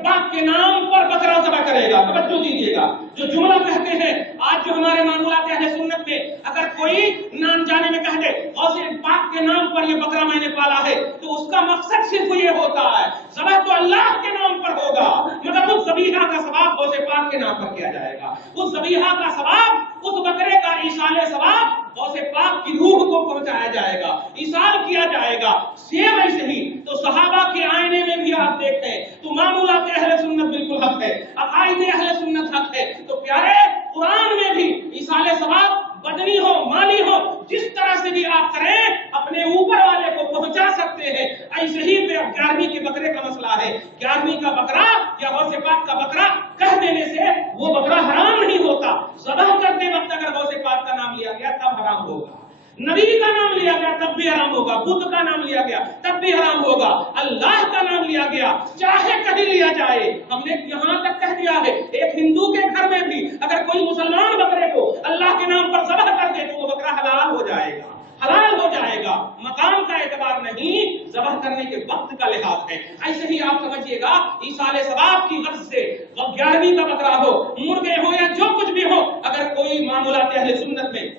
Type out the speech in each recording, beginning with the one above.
पाक के नाम पर बकरा ज़बह करेगा। तवज्जो दीजिएगा, जो जुमला कहते हैं आज जो हमारे मामूलात अहले सुन्नत में, अगर कोई ना जाने में कह दे गौसे पाक के नाम पर ये बकरा मैंने पाला है, तो उसका मकसद सिर्फ ये होता है ज़बह तो अल्लाह के नाम पर होगा, मगर उस ज़बीहा का सवाब गौसे पाक के नाम पर किया जाएगा। उस ज़बीहा का सवाब, उस बकरे का ईसाले सवाब गौसे पाक की रूह को पहुंचाया जाएगा, ईसाल किया जाएगा। सेम ऐसे ही तो सहाबा के आईने में भी आप देखें तो मामूलात अहले सुन्नत बिल्कुल हक है, अकाईदे अहले सुन्नत हक है। तो प्यारे कुरान में भी ईसाले सवाब बदनी हो माली हो जिस तरह से भी आप करें अपने ऊपर वाले को पहुंचा सकते हैं। ऐसे ही 11वीं के बकरे का मसला है। 11वीं का बकरा या गौसे पाक का बकरा कह देने से वो बकरा हराम नहीं होता। ज़बह करते वक्त अगर गौसे पाक का नाम लिया गया तब हराम होगा, नबी का नाम लिया गया तब भी हराम होगा, बुद्ध का नाम लिया गया तब भी हराम होगा, अल्लाह का नाम लिया गया चाहे कहीं लिया जाए। हमने यहाँ तक कह दिया है एक हिंदू के घर में भी अगर कोई मुसलमान बकरे को अल्लाह के नाम पर ज़बह कर दे तो वो बकरा हलाल हो जाएगा, हलाल हो जाएगा। मकाम का एतबार नहीं, ज़बह करने के वक्त का लिहाज है। ऐसे ही आप समझिएगा ईसाले सवाब की गर्ज से 11वीं का बकरा हो, मुर्गे हो या जो कुछ भी हो, अगर कोई मामूलात अहले सुन्नत में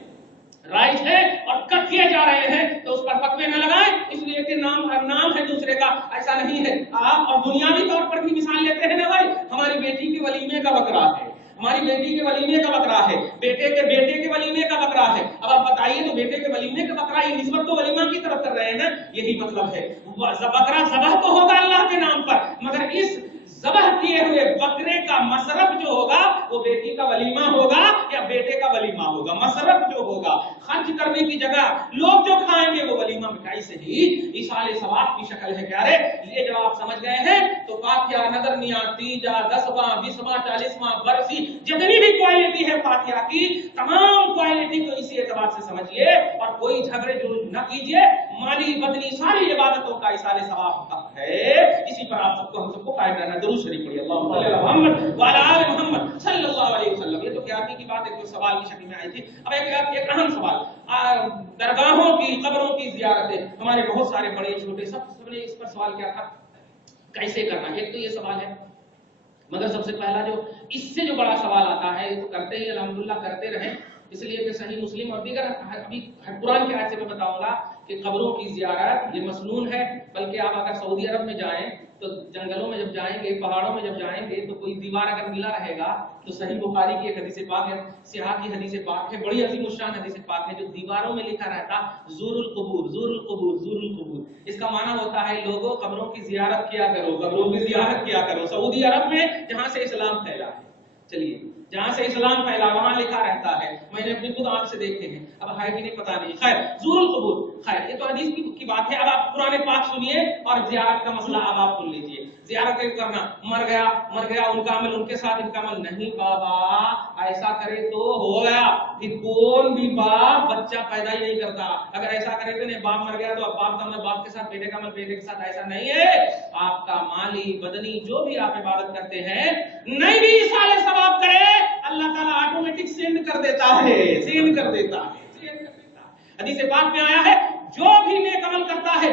राइट है और कट किए जा रहे हैं तो उस पर फतवे न लगाएं इसलिए कि नाम है दूसरे का, ऐसा नहीं है। आप और दुनियावी तौर पर भी मिसाल लेते हैं ना भाई, हमारी बेटी के वलीमे का बकरा है, हमारी बेटी के वलीमे का बकरा है, बेटे के वलीमे का बकरा है। अब आप बताइए तो बेटे के वलीमे का बकरा ये निस्बत तो वलीमा की तरफ कर रहे हैं ना, यही मतलब है। बकरा ज़बह तो होगा अल्लाह के नाम पर, मगर इस ज़बह किए हुए बकरे का मसरफ जो होगा वो बेटी का वलीमा होगा या बेटे का वलीमा होगा। मसरफ जो होगा खर्च करने की जगह लोग जो खाएंगे वो वलीमा मिठाई से ही ईसाले सवाब की शक्ल है। प्यारे ये जब आप समझ गए हैं तो फातिहा, नदर नियाज, तीजा, 10वां, 20वां, 40वां बरसी जितनी भी क्वालिटी है फातिहा की, तमाम क्वालिटी को इसी एतबार से समझिए और कोई झगड़े जो न कीजिए। माली बदनी सारी इबादतों का ईसाले सवाब है। इसी पर आप सबको हम सबको कायम रहना। दुरूद शरीफ पढ़िए अल्लाहुम्मा सल्ली अला मुहम्मद व अला आलि मुहम्मद सल्लल्लाहु अलैहि वसल्लम। ये तो क़यामत की बात है, कोई सवाल की शक्ल में आई थी। अब एक अहम सवाल, दरगाहों की कब्रों की ज़ियारतें हमारे बहुत सारे बड़े छोटे सबने इस पर सवाल किया था कैसे करना। एक तो ये सवाल है, मगर सबसे पहला जो इससे जो बड़ा सवाल आता है तो करते ही अल्हम्दुलिल्लाह करते रहे, इसलिए कि सही मुस्लिम और दीगर अभी कुरान की आयत से मैं बताऊंगा कि कब्रों की ज़ियारत ये मसनून है। बल्कि आप अगर सऊदी अरब में जाएं तो जंगलों में जब जाएंगे, पहाड़ों में जब जाएंगे तो कोई दीवार अगर मिला रहेगा तो सही बुखारी की एक हदीस पाक है, सिहा की हदीस पाक है, बड़ी अजीम शान हदीस पाक है, जो दीवारों में लिखा रहता ज़ूरुल क़ुबूर, ज़ूरुल क़ुबूर, ज़ूरुल क़ुबूर। इसका माना होता है लोगों कब्रों की ज़ियारत किया करो, कब्रों की ज़ियारत किया करो। सऊदी अरब में जहां से इस्लाम फैला है, चलिए जहां से इस्लाम फैला वहां लिखा रहता है, मैंने अपनी खुद आंख से देखे हैं, अब है कि नहीं पता नहीं। खैर ज़ूरुल क़ुबूर, खैर ये तो हदीस की बात है। अब आप कुरान पाक सुनिए और ज़ियारत का मसला अब आप सुन लीजिए। ज़ियारत करना, मर गया उनका अमल उनके साथ इनका अमल नहीं बाबा, ऐसा करे तो हो गया। फिर कौन भी बाप बच्चा पैदा ही नहीं करता, अगर ऐसा करे तो नहीं बाप मर गया तो अब बाप का अमल बाप के साथ, बेटे का अमल बेटे के साथ, ऐसा नहीं है। आपका माली बदनी जो भी आप इबादत करते हैं नहीं भी साले सवाब करे अल्लाह ताला ऑटोमेटिक सेंड कर देता है, सेंड कर देता है। हदीस पाक में आया है जो भी नेक अमल करता है,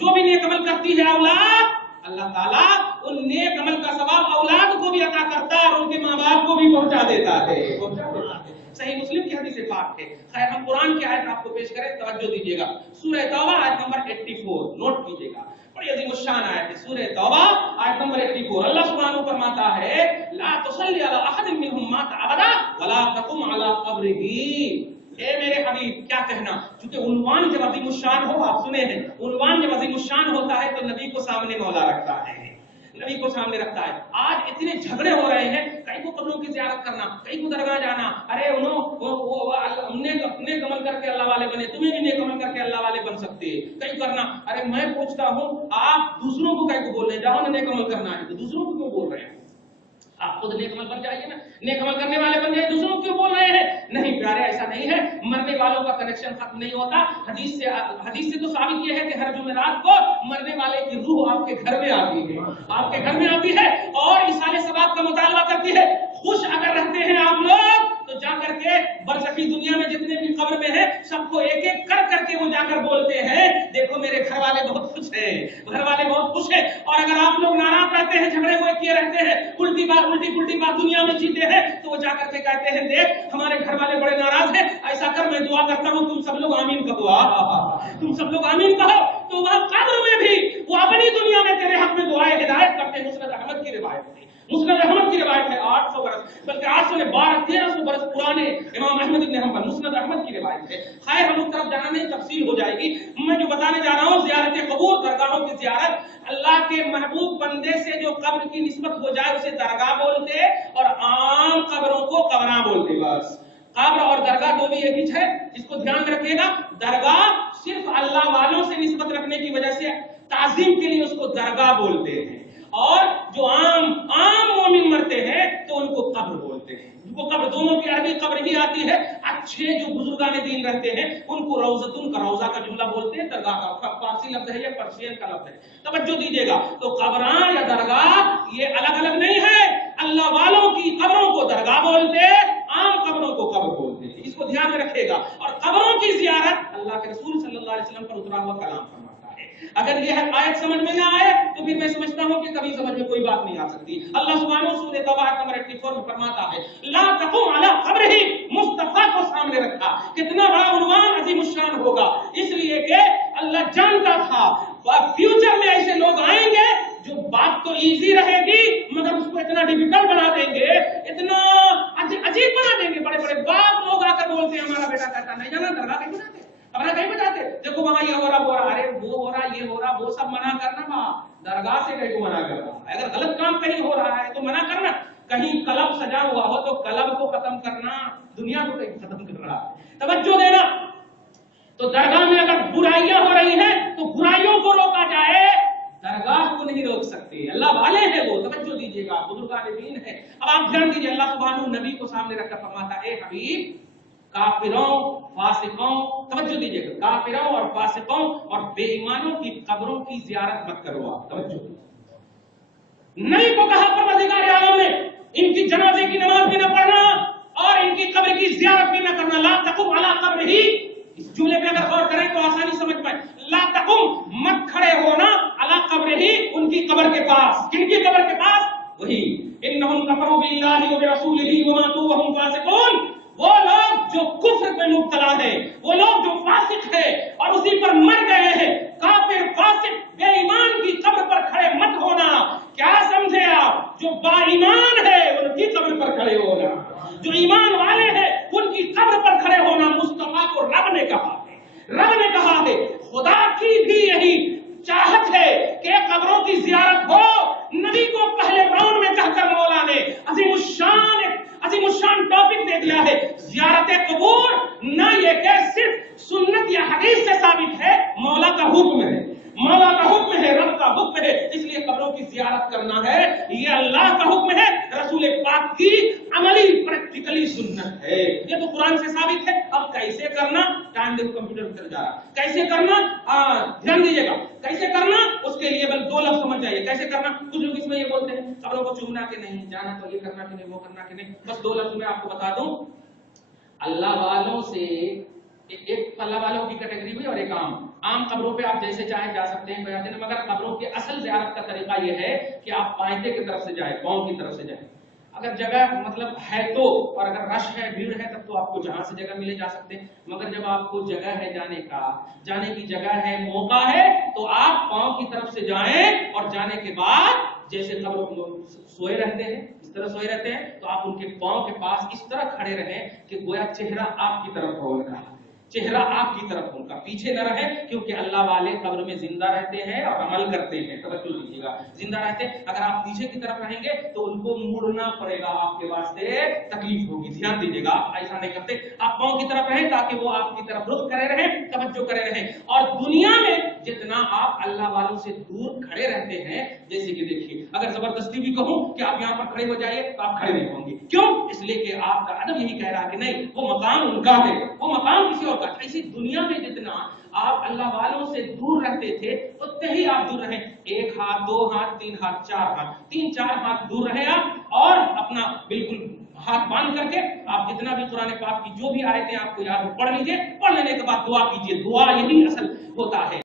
जो भी नेक अमल करती है औलाद, अल्लाह ताला उन नेक अमल का सवाब औलाद को भी अता करता है और उनके माँ बाप को भी पहुंचा देता है। सही मुस्लिम की हदीस पाक है। खैर हम कुरान की आयत आपको पेश करें, तवज्जो दीजिएगा। सूरह तौबा आयत नंबर 84 नोट कीजिएगा, बड़ी अजीम शान आयत है। सूरह तौबा आयत नंबर 84 अल्लाह सुब्हानहू फरमाता है ला तुसल्ली अला अहदिन मिनहुम मात अबदा वला तकुम अला कब्रिही। ए मेरे हबीब क्या कहना, क्योंकि उन्वान जब अजीम शान हो, आप सुने हैं उन्वान जब अजीम शान होता है तो नबी को सामने मौला रखता है, नबी को सामने रखता है। आज इतने झगड़े हो रहे हैं, कहीं को कब्रों की ज़ियारत करना, कहीं को दरगाह जाना, अरे उन्होंने नेक अमल करके अल्लाह वाले बने, तुम्हें भी नेक अमल करके अल्लाह वाले बन सकते हैं, कहीं करना। अरे मैं पूछता हूँ आप दूसरों को कहीं को बोल रहे हैं, जाओ ना नेक अमल करना है तो दूसरों को क्यों बोल रहे हैं? आप खुद नेक अमल बन जाइए ना, नेक अमल करने वाले बन जाइए, दूसरों को क्यों बोल रहे हैं? नहीं प्यारे ऐसा नहीं है, मरने वालों का कनेक्शन खत्म नहीं होता। हदीस से तो साबित यह है कि हर जुमेरात को मरने वाले की रूह आपके घर में आती है, आपके घर में आती है और इसाले सवाब का मुतालबा करती है। खुश अगर रहते हैं आप लोग तो जाकर के बरज़खी दुनिया में जितने भी कब्र में है सबको एक एक कर करके वो जाकर बोलते हैं देखो मेरे घर वाले बहुत खुश हैं, घर वाले बहुत खुश हैं। और अगर आप लोग नाराज रहते हैं, झगड़े रहते हैं, उल्टी पुल्टी बात दुनिया में जीते हैं, तो वो जाकर के कहते हैं देख हमारे घर वाले बड़े नाराज हैं, ऐसा कर मैं दुआ करता हूँ तुम सब लोग आमीन कहो, तुम सब लोग आमीन कहो। तो वह कब्र में भी वो अपनी दुनिया में तेरे हक में दुआएं हिदायत करते हैं। मुस्नद अहमद की रिवायत है, मुस्नद अहमद की रिवायत है, 800 बरस बल्कि 812-1300 बरस पुराने इमाम अहमद इब्न हंबल मुस्नद अहमद की रिवायत है। खैर हम उस तरफ जाना नहीं, तफसील हो जाएगी। मैं जो बताने जा रहा हूँ ज़ियारत कबूर, दरगाहों की ज़ियारत, अल्लाह के महबूब बंदे से जो कब्र की निस्बत हो जाए उसे दरगाह बोलते और आम कब्रों को कब्रा बोलते। बस कब्र और दरगाह दो भी एक ही है, इसको ध्यान में रखिएगा। दरगाह सिर्फ अल्लाह वालों से निस्बत रखने की वजह से ताजीम के लिए उसको दरगाह बोलते हैं, और जो आम मोमिन मरते हैं तो उनको कब्र बोलते हैं। उनको कब्र, दोनों की अरबी कब्र ही आती है। अच्छे जो बुजुर्गान दीन रहते हैं उनको रौज़तुन का, रौज़ा का जुमला बोलते हैं, दरगाह का फारसी लफ्ज़ है या पर्शियन का लफ्ज़ है, तवज्जो दीजिएगा। तो कब्रां या दरगाह ये अलग अलग नहीं है। अल्लाह वालों की कब्रों को दरगाह बोलते, आम कब्रों को कब्र बोलते हैं, इसको ध्यान में रखिएगा। और कब्रों की ज़ियारत अल्लाह के रसूल सल्लल्लाहु अलैहि वसल्लम पर उतरा हुआ कलाम फरमाता है। अगर यह आयत समझ में ना आए तो फिर मैं समझता हूं कि कभी समझ में कोई बात नहीं आ सकती। अल्लाह सुब्हानहू सूरह तौबा नंबर 84 में फरमाता है, ला तकुम अला कब्रिही, मुस्तफा को सामने रखा। कितना बड़ा उन्वान अज़ीमुश्शान होगा, इसलिए कि अल्लाह जानता था फ्यूचर में ऐसे लोग आएंगे जो बात तो इजी रहेगी मगर उसको इतना डिफिकल्ट बना देंगे, इतना अजीब बना देंगे। बड़े बड़े बाप लोग आकर बोलते हैं हमारा बेटा कहता नहीं जाना दरगाह कहीं जाते, कब्र कहीं पे जाते, देखो वहां ये हो रहा, अरे वो हो रहा, ये हो रहा, वो सब मना करना, बा दरगाह से कहीं को मना करना। अगर गलत काम कहीं हो रहा है तो मना करना। कहीं क्लब सजा हुआ हो तो क्लब को खत्म करना, दुनिया को कहीं खत्म कर रहा है, तवज्जो देना। तो दरगाह में अगर बुराइयां हो रही हैं तो बुराइयों को रोका जाए, दरगाह को नहीं रोक सकते। अल्लाह वाले हैं वो, तवज्जो दीजिएगा, बुजुर्गान दीन है। अब आप ध्यान दीजिए, अल्लाह सुब्हानहू नबी को सामने रखकर फरमाता है, हबीब काफिरों, फासिकों, तवज्जो दीजिएगा, काफिरों और फासिकों और बेईमानों की कब्रों की ज़ियारत मत करो। आप तवज्जो, नबी को कहा परवरदिगार आलम ने इनकी जनाजे की नमाज भी न पढ़ना और इनकी कब्र की ज़ियारत भी न करना। ला तकुम अला कब्रिही, इस जुमले पे अगर गौर करें तो आसानी समझ पाए। ला तकुम, मत खड़े होना, अला कब्रिही, उनकी कब्र के पास। किनकी कब्र के पास? वही इन्नहुम कफरू बिल्लाहि व बिरसूलिही व मातू व हुम फासिकून, वो लोग जो कुफ्र में मुब्तला है, वो लोग जो फासिक है और उसी पर मर गए हैं। काफिर, फासिक, बेईमान की कब्र पर खड़े मत होना। क्या समझे आप? जो बाईमान है उनकी कब्र पर खड़े होना, जो ईमान वाले हैं उनकी कब्र पर खड़े होना। मुस्तफा को रब ने कहा है, रब ने कहा है, खुदा की भी यही चाहत है कि कब्रों की ज़ियारत हो। नबी को पहले राउंड में कहकर मौला ने अज़ीमुश्शान टॉपिक दे दिया है। ज़ियारत कबूर ना ये कि सिर्फ सुन्नत या हदीस से साबित है, मौला का हुक्म है, मौला का हुक्म है, रब का हुक्म है, इसलिए कब्रों की ज़ियारत करना है। ये अल्लाह का हुक्म है, रसूल पाक की अमली प्रैक्टिकली सुन्नत है। ये तो कुरान से साबित है। अब कैसे करना, टाइम देखो कंप्यूटर की तरफ जा रहा, कैसे करना, ध्यान दीजिएगा, कैसे करना उसके लिए बस दो लफ्ज़ समझ जाइए। कैसे करना, कुछ लोग इसमें ये बोलते हैं कब्रों को चूमना कि नहीं, जाना तो ये करना कि नहीं, वो करना कि नहीं। बस दो लफ्ज़ में आपको बता दूं, अल्लाह वालों से एक अल्लाह वालों की कैटेगरी हुई और एक आम कब्रों पे आप जैसे चाहे जा सकते हैं, मगर कब्रों के असल ज़ियारत का तरीका यह है कि आप पायते की तरफ से जाए, पांव की तरफ से जाए। अगर जगह मतलब है तो, और अगर रश है, भीड़ है, तब तो आपको जहां से जगह मिले जा सकते हैं। मगर जब आपको जगह है जाने की जगह है, मौका है, तो आप पांव की तरफ से जाएं और जाने के बाद जैसे कब्र सोए रहते हैं इस तरह सोए रहते हैं, तो आप उनके पांव के पास इस तरह खड़े रहें कि गोया चेहरा आपकी तरफ हो उनका, चेहरा आपकी तरफ उनका, पीछे न रहे। क्योंकि अल्लाह वाले कब्र में जिंदा रहते हैं और अमल करते हैं, तवज्जो लीजिएगा, जिंदा रहते हैं। अगर आप पीछे की तरफ रहेंगे तो उनको मुड़ना पड़ेगा, आपके वास्ते तकलीफ होगी। ध्यान दीजिएगा, आप ऐसा नहीं करते, आप पांव की तरफ रहें ताकि वो आपकी तरफ रुख करे रहें, तवज्जो करे रहें। और दुनिया में जितना आप अल्लाह वालों से दूर खड़े रहते हैं, जैसे कि देखिए, अगर जबरदस्ती भी कहूं कि आप यहाँ पर खड़े हो जाइए तो आप खड़े नहीं होंगे। क्यों? इसलिए कि आपका अदब यही कह रहा है कि नहीं, वो मकाम उनका है, वो मकाम किसी और का। ऐसी दुनिया में जितना आप अल्लाह वालों से दूर रहते थे उतने ही आप दूर रहे। एक हाथ, दो हाथ, तीन हाथ, चार हाथ, तीन चार हाथ दूर रहे आप, और अपना बिल्कुल हाथ बांध करके आप जितना भी कुरान पाक की जो भी आयतें आपको याद हो पढ़ लीजिए। पढ़ लेने के बाद दुआ कीजिए, दुआ यही असल होता है।